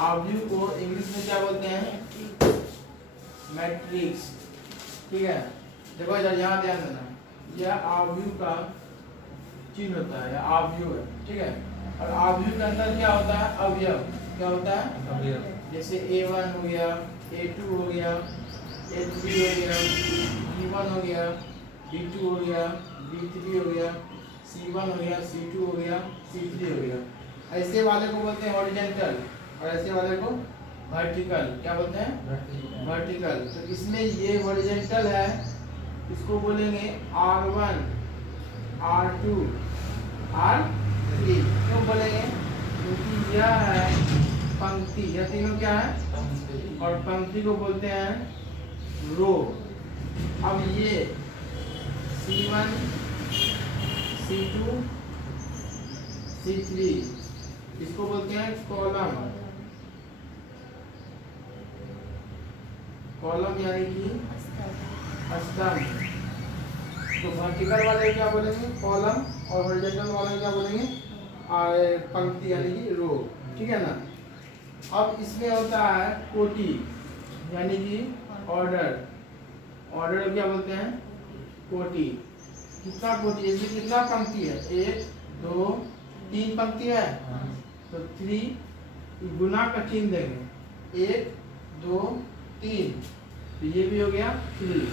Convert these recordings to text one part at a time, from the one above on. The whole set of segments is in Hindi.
आव्यूह को इंग्लिश में क्या बोलते हैं? मैट्रिक्स। ठीक है, देखो इधर यहाँ ध्यान देना, यह आव्यूह का चिन्ह होता है, यह आव्यूह है। ठीक है, और आव्यूह के अंदर क्या होता है? अवयव। क्या होता है? अवयव। जैसे A1 हो गया, A2 हो गया, A3 हो गया, B1 हो गया, B2 हो गया, B3 हो गया, C1 हो गया, C2 हो गया, C3 हो गया। ऐसे वाले को बोलते हैं हॉरिजॉन्टल और ऐसे वाले को वर्टिकल। क्या बोलते हैं? वर्टिकल। तो इसमें ये हॉरिजॉन्टल है, इसको बोलेंगे R1, R2, R3। क्यों बोलेंगे? क्योंकि यह है पंक्ति, यह तीनों क्या है? और पंक्ति को बोलते हैं रो। अब ये C1, C2, C3 इसको बोलते हैं कॉलम। कॉलम यानी कि स्तंभ। तो वर्टिकल वाले क्या बोलेंगे? कॉलम, और हॉरिजॉन्टल वाले क्या बोलेंगे? पंक्ति यानी कि रो। ठीक है ना। अब इसमें होता है कोटि यानी कि ऑर्डर। ऑर्डर क्या बोलते हैं? कोटि। कितना कोटि? इसमें कितना पंक्ति है? 1 2 3 पंक्ति है, तो 3 गुना का चिन्ह देंगे, 1 2 3, तो ये भी हो गया 3।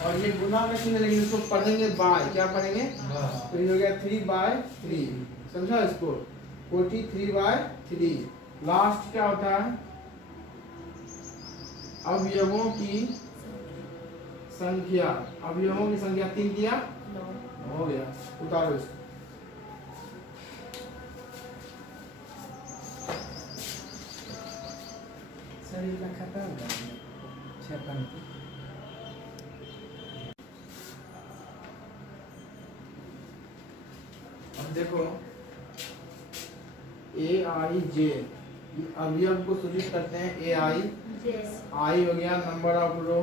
और ये गुना का चिन्ह, लेकिन इसको पढ़ेंगे बाय। क्या पढ़ेंगे? तो ये हो गया 3/3। समझा इसको? कोटि 3/3। लास्ट क्या होता है? अवयवों की संख्या। अवयवों की संख्या 3 दिया, हो गया। उतारो इसको। शरीर का खाता होगा 6 पंक्ति। अब देखो AIJ अवयव को सूचित करते हैं। AI I हो गया नंबर ऑफ रो,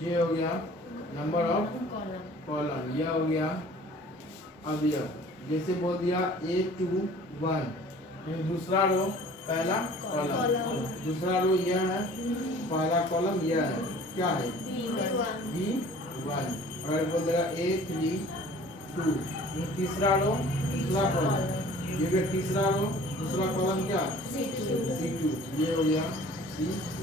J हो गया नंबर ऑफ कॉलम, यह हो गया अवयव। जैसे बोल दिया A21, दूसरा रो पहला कॉलम, दूसरा रो यह है, पहला कॉलम यह है, क्या है? B1। और बोल देगा A32, तीसरा रो दूसरा कॉलम, ये भी तीसरा रो दूसरा कॉलम क्या? C2। ये हो गया C2।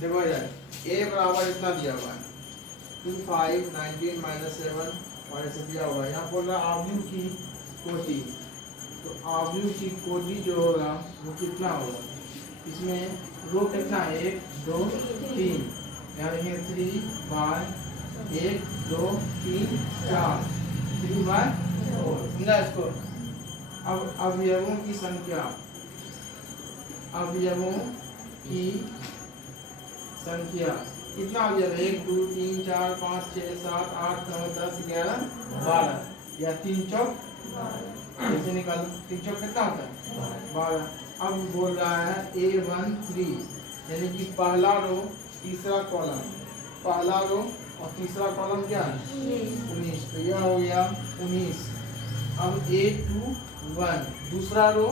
देखो यार, A बराबर इतना दिया हुआ है 2 5 19 -7 और ऐसे दिया हुआ है। यहाँ बोल रहा आव्यूह की कोटि, तो आव्यूह की कोटि जो होगा वो कितना होगा? इसमें रो कितना है? 1 2 3, यहाँ देखिए 3/1 2 3 4, 3/4। समझा इसको? अब अवयवों की संख्या, अवयवों की संख्या कितना अवयव है? 1 2 3 4 5 6 7 8 9 10 11 12, या 3 चौक ऐसे निकाल। 3 चौक कितना होता है? 12। अब बोल रहा है A13 यानी कि पहला रो तीसरा कॉलम, पहला रो और तीसरा कॉलम क्या है? 19, तो यह हो गया 19। अब A21 दूसरा रो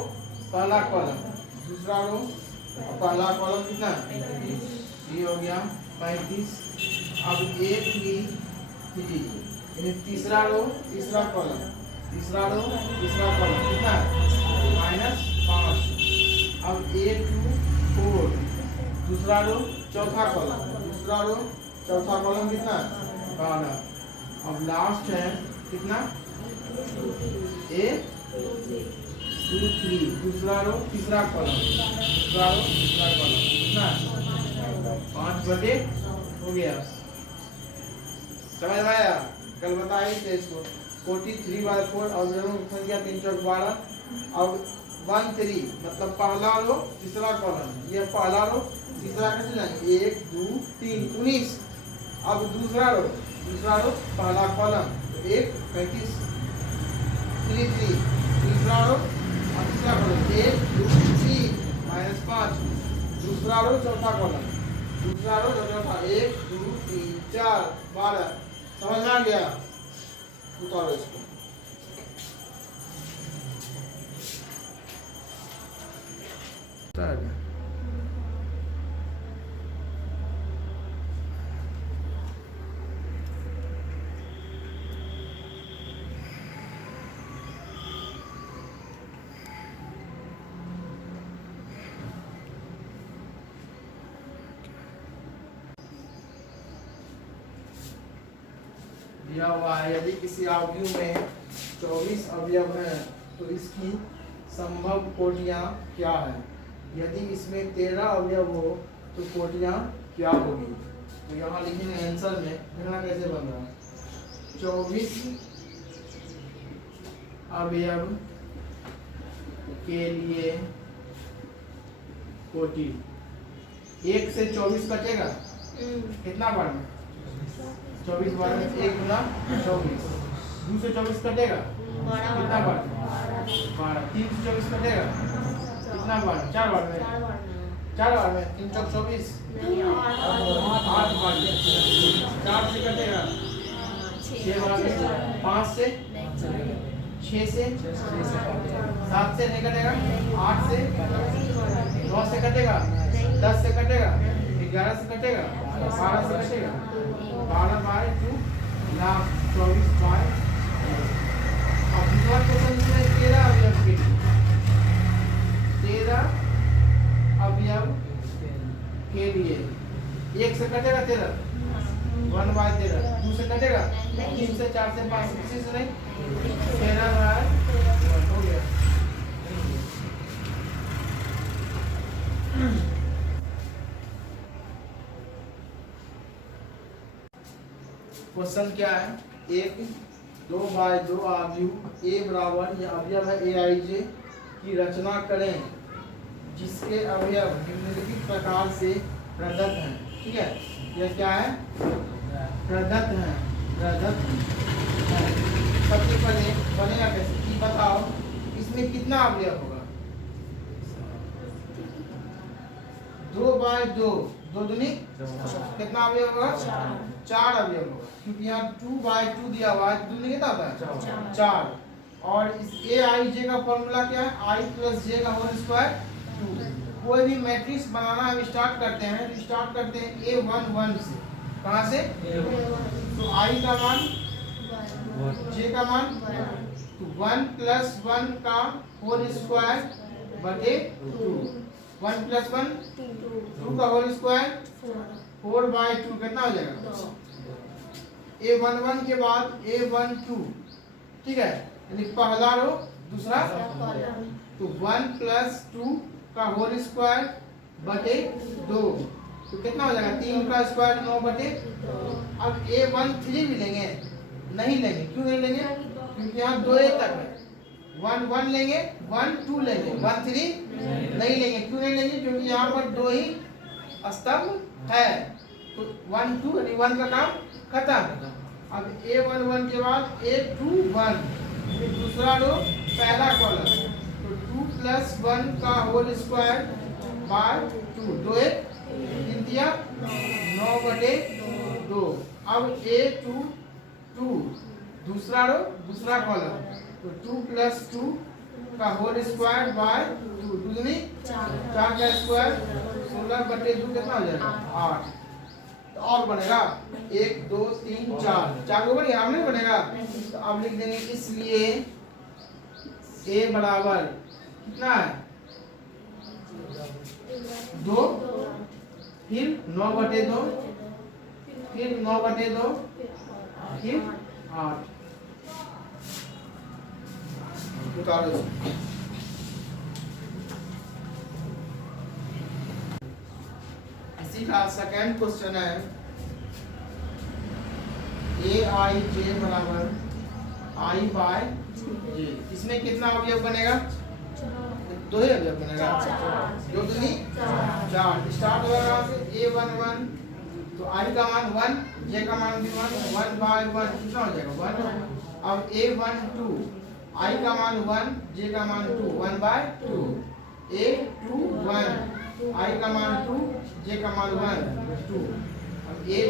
पहला कॉलम, दूसरा रो और पहला कॉलम कितना है? ये हो गया 35। अब A33 यानी तीसरा रो तीसरा कॉलम, तीसरा रो तीसरा कॉलम कितना है? -5। अब A24 दूसरा रो चौथा कॉलम, दूसरा रो चौथा कॉलम कितना है? 12। अब लास्ट है कितना? A23 दूसरा रो तीसरा कॉलम, दूसरा रो तीसरा कॉलम कितना है? 5/, हो गया। समझ में आया? कल बताए थे इसको। कोटि 3/4 अवयवों की संख्या 3 चौक 12। अब 13 मतलब पहला रो तीसरा कॉलम, ये पहला रो तीसरा कैसे जाएंगे? 1 2 3 19। अब दूसरा रो पहला कॉलम, 1 35 3 तीसरा रो और तीसरा कॉलम, 1 2 3 -5 दूसरा रो चौथा कॉलम, दूसरा रो जो था 1 2 3 4 12 समझ में आ गया। उतारो इसको। दिया हुआ है यदि किसी अवयव में 24 अवयव हैं तो इसकी संभव कोटियां क्या है। यदि इसमें 13 अवयव हो तो कोटियां क्या होगी। तो यहाँ लिखेंगे आंसर में, देखना कैसे बन रहा है। 24 अवयव के लिए कोटि। 1 से 24 कटेगा कितना बार में 24 बार में 1 गुना 24। 2 से 24 कटेगा कितना बार 12। 3 से 24 कटेगा कितना बार 4 बार में 4 बार में 3 चौक 24 8 बार में 4 से कटेगा 6 बार में 5 से 6 से 7 से नहीं कटेगा 8 से 9 से कटेगा 10 से कटेगा 11 से कटेगा 12 से कटेगा 12 बाय 2 लाख 24 बाय। अब दूसरा क्वेश्चन में 13 अवयव के लिए 13 अवयव के लिए 1 से कटेगा 13 1 बाय 13। 2 से कटेगा 3 से 4 से 5 किसी से नहीं 13 बाय हो गया। क्वेश्चन क्या है। एक 2 बाय 2 अवयव ए बराबर या अवयव है ए आई जे की रचना करें जिसके अवयव निम्नलिखित प्रकार से प्रदत्त हैं। ठीक है, यह क्या है प्रदत्त है। प्रदत्त है। सबसे पहले बनेगा कैसे कि बताओ इसमें कितना अवयव होगा। 2 बाय 2 2 दूनी कितना अवयव होगा 4 अवयव होगा क्योंकि यहाँ 2 बाय 2 दिया हुआ है। 2 कितना होता है 4। और इस ए आई जे का फॉर्मूला क्या है आई प्लस जे का होल स्क्वायर 2। कोई भी मैट्रिक्स बनाना हम स्टार्ट करते हैं तो स्टार्ट करते हैं A11 से। कहाँ से तो आई का मान जे का मान तो 1 प्लस 1 का होल स्क्वायर बटे 2। 1 प्लस 1 2 का होल स्क्वायर 4 बाय 2 कितना हो जाएगा A11 के बाद A12। ठीक है, यानी पहला रो दूसरा तो 1 प्लस 2 का होल स्क्वायर बटे 2 तो कितना हो जाएगा 3 का स्क्वायर 9 बटे। अब A13 भी लेंगे नहीं लेंगे। क्यों नहीं लेंगे क्योंकि यहाँ 2 तक है। 1 1 लेंगे 1 2 लेंगे 1 3 नहीं लेंगे। क्यों नहीं लेंगे क्योंकि यहाँ पर 2 ही स्तंभ है। तो 1 2 यानी 1 का काम खत्म। अब A11 के बाद A21 दूसरा रो पहला कॉलम तो 2 प्लस 1 का होल स्क्वायर बाय 2 2 3 दिया 9 बटे 2। अब A22 दूसरा रो दूसरा कॉलम तो 2 प्लस 2 का होल स्क्वायर बाय 2 दूनी 4 का स्क्वायर 16 बटे 2 कितना हो जाएगा 8। तो और बनेगा 1 2 3 4 को बनेगा नहीं बनेगा। तो अब लिख देंगे इसलिए A बराबर कितना है 2 फिर 9 बटे 2 फिर 9 बटे 2 फिर 8। उतारो। इसी का सेकंड क्वेश्चन है ए आई जे बराबर आई बाय जे। इसमें कितना अवयव बनेगा 2 ही अवयव बनेगा 2 दूनी 4। स्टार्ट होगा कहाँ से A11 तो आई का मान 1 जे का मान भी 1 बाय 1 कितना हो जाएगा 1। अब A12 आई का मान 1 जे का मान 2 1 बाय 2 A21 आई का मान 2, जे का मान 1, 2। अब a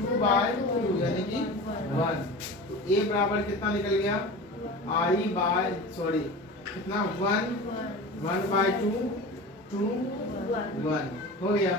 2 बाय 2 यानी कि 1। तो a बराबर कितना निकल गया, i बाय कितना 1 बाय 2 2 1 हो गया।